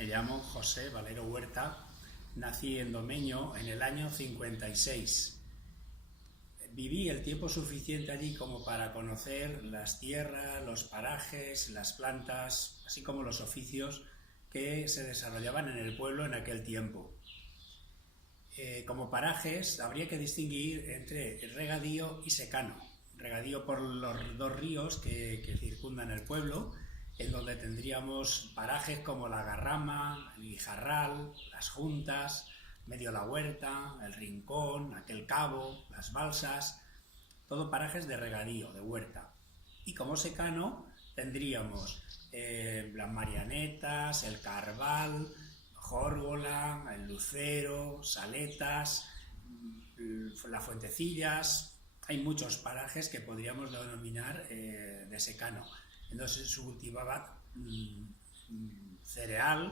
Me llamo José Valero Huerta, nací en Domeño en el año 56. Viví el tiempo suficiente allí como para conocer las tierras, los parajes, las plantas, así como los oficios que se desarrollaban en el pueblo en aquel tiempo. Como parajes habría que distinguir entre regadío y secano. Regadío por los dos ríos que circundan el pueblo, en donde tendríamos parajes como la Garrama, el Guijarral, las Juntas, medio la Huerta, el Rincón, aquel Cabo, las Balsas, todo parajes de regadío, de huerta. Y como secano tendríamos las Marianetas, el Carval, Jórgola, el Lucero, Saletas, las Fuentecillas. Hay muchos parajes que podríamos denominar de secano. Entonces se cultivaba cereal,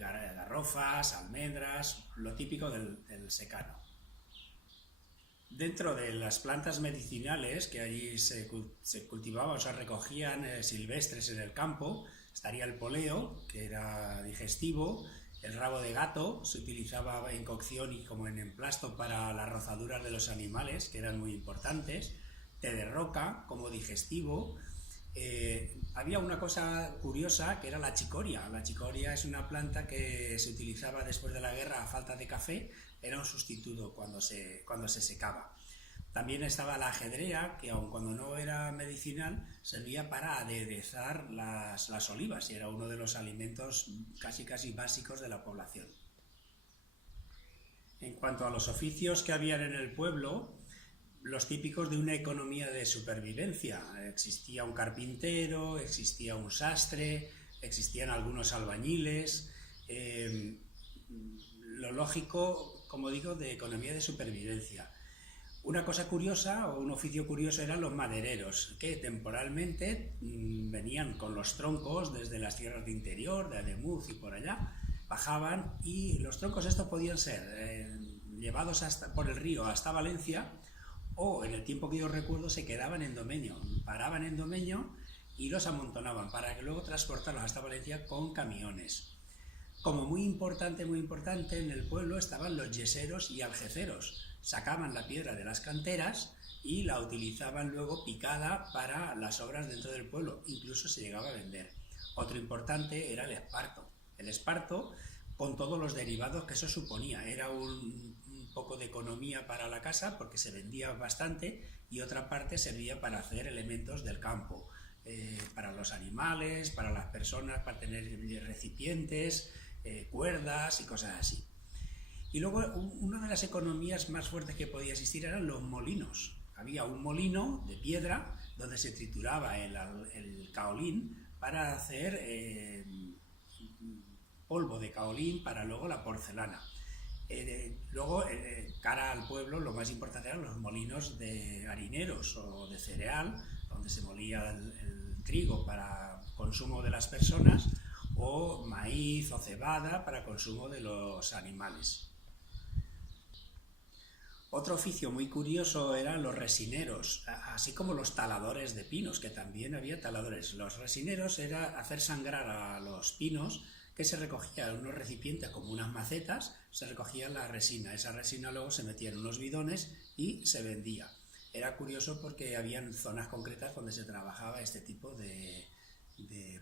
garrofas, almendras, lo típico del secano. Dentro de las plantas medicinales que allí se cultivaban, o se recogían silvestres en el campo, estaría el poleo, que era digestivo, el rabo de gato se utilizaba en cocción y como en emplasto para las rozaduras de los animales, que eran muy importantes, té de roca como digestivo. Había una cosa curiosa que era la chicoria. La chicoria es una planta que se utilizaba después de la guerra a falta de café, era un sustituto cuando se secaba. También estaba la ajedrea, que aun cuando no era medicinal, servía para aderezar las olivas y era uno de los alimentos casi básicos de la población. En cuanto a los oficios que habían en el pueblo, los típicos de una economía de supervivencia. Existía un carpintero, existía un sastre, existían algunos albañiles. Lo lógico, como digo, de economía de supervivencia. Una cosa curiosa o un oficio curioso eran los madereros, que temporalmente venían con los troncos desde las tierras de interior, de Ademuz y por allá, bajaban y los troncos estos podían ser llevados por el río hasta Valencia, o en el tiempo que yo recuerdo se quedaban en Domeño, paraban en Domeño y los amontonaban para que luego transportarlos hasta Valencia con camiones. Como muy importante en el pueblo estaban los yeseros y algeceros. Sacaban la piedra de las canteras y la utilizaban luego picada para las obras dentro del pueblo, incluso se llegaba a vender. Otro importante era el esparto. El esparto, con todos los derivados que eso suponía, era un poco de economía para la casa porque se vendía bastante y otra parte servía para hacer elementos del campo, para los animales, para las personas, para tener recipientes, cuerdas y cosas así. Y luego una de las economías más fuertes que podía existir eran los molinos. Había un molino de piedra donde se trituraba el caolín para hacer polvo de caolín para luego la porcelana. Luego, cara al pueblo, lo más importante eran los molinos de harineros o de cereal, donde se molía el trigo para consumo de las personas, o maíz o cebada para consumo de los animales. Otro oficio muy curioso eran los resineros, así como los taladores de pinos, que también había taladores. Los resineros era hacer sangrar a los pinos, que se recogía en unos recipientes como unas macetas, se recogía la resina. Esa resina luego se metía en unos bidones y se vendía. Era curioso porque habían zonas concretas donde se trabajaba este tipo de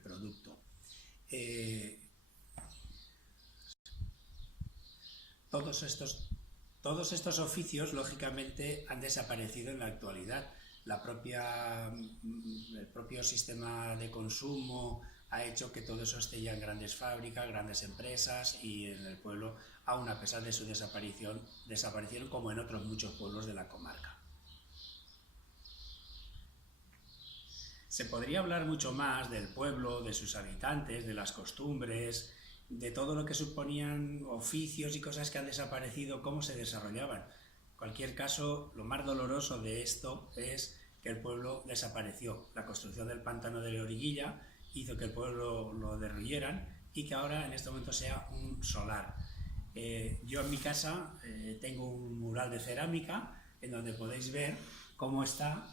producto. Todos estos oficios, lógicamente, han desaparecido en la actualidad. El propio sistema de consumo ha hecho que todo eso esté ya en grandes fábricas, grandes empresas, y en el pueblo, aun a pesar de su desaparición, desaparecieron como en otros muchos pueblos de la comarca. Se podría hablar mucho más del pueblo, de sus habitantes, de las costumbres, de todo lo que suponían oficios y cosas que han desaparecido, cómo se desarrollaban. En cualquier caso, lo más doloroso de esto es que el pueblo desapareció. La construcción del pantano de la Origuilla hizo que el pueblo lo derruyeran y que ahora en este momento sea un solar. Yo en mi casa tengo un mural de cerámica en donde podéis ver cómo está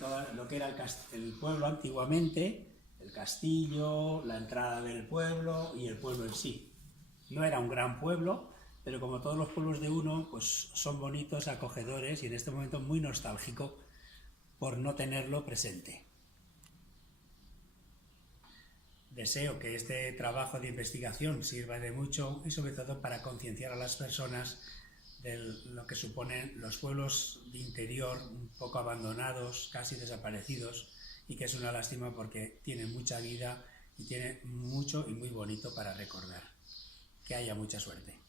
todo lo que era el pueblo antiguamente, el castillo, la entrada del pueblo y el pueblo en sí. No era un gran pueblo, pero como todos los pueblos de uno, pues son bonitos, acogedores y en este momento muy nostálgico por no tenerlo presente. Deseo que este trabajo de investigación sirva de mucho y sobre todo para concienciar a las personas de lo que suponen los pueblos de interior un poco abandonados, casi desaparecidos, y que es una lástima porque tienen mucha vida y tienen mucho y muy bonito para recordar. Que haya mucha suerte.